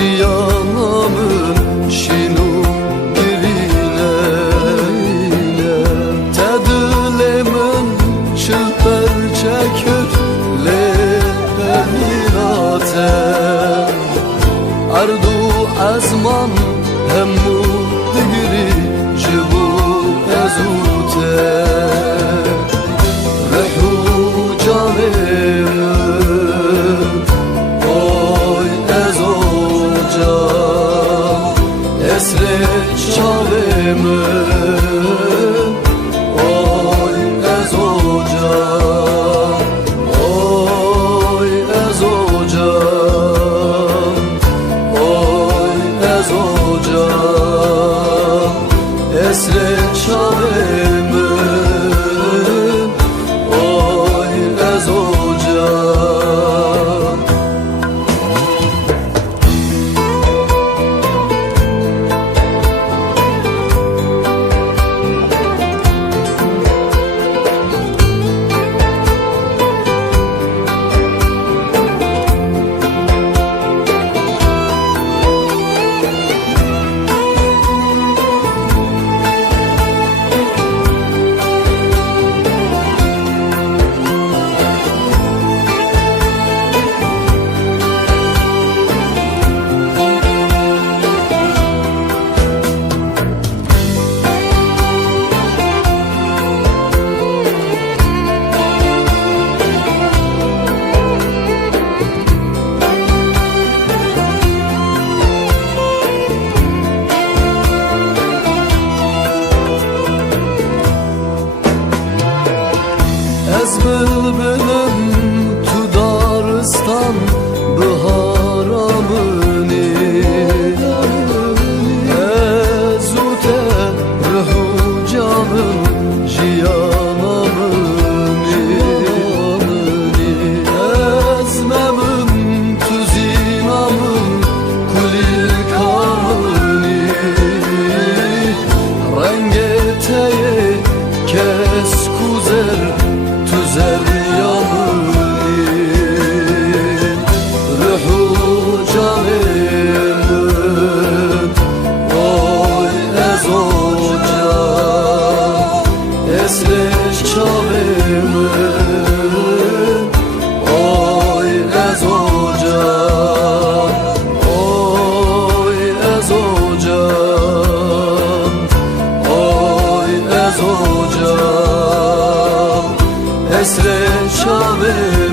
jiyanamın şinu girine tedilemin çılper çekür lemirate ardu azman hemmu digri jibu ezute rehu canemin oy ezoca esreç çalemin oy ezoca oy ezoca oy ezoca esreç çalemin oy ezoca. Ez bülbülüm tu daristan biharamini ezute ruhu canım jiyanamini ezmemim tu zinamım kulil kamini rengeteye kes kuzer tüzer yamuni ruhu canemin oy ezoca esreç çalemin oy ezoca oy ezoca oy ezoca esreç çalemin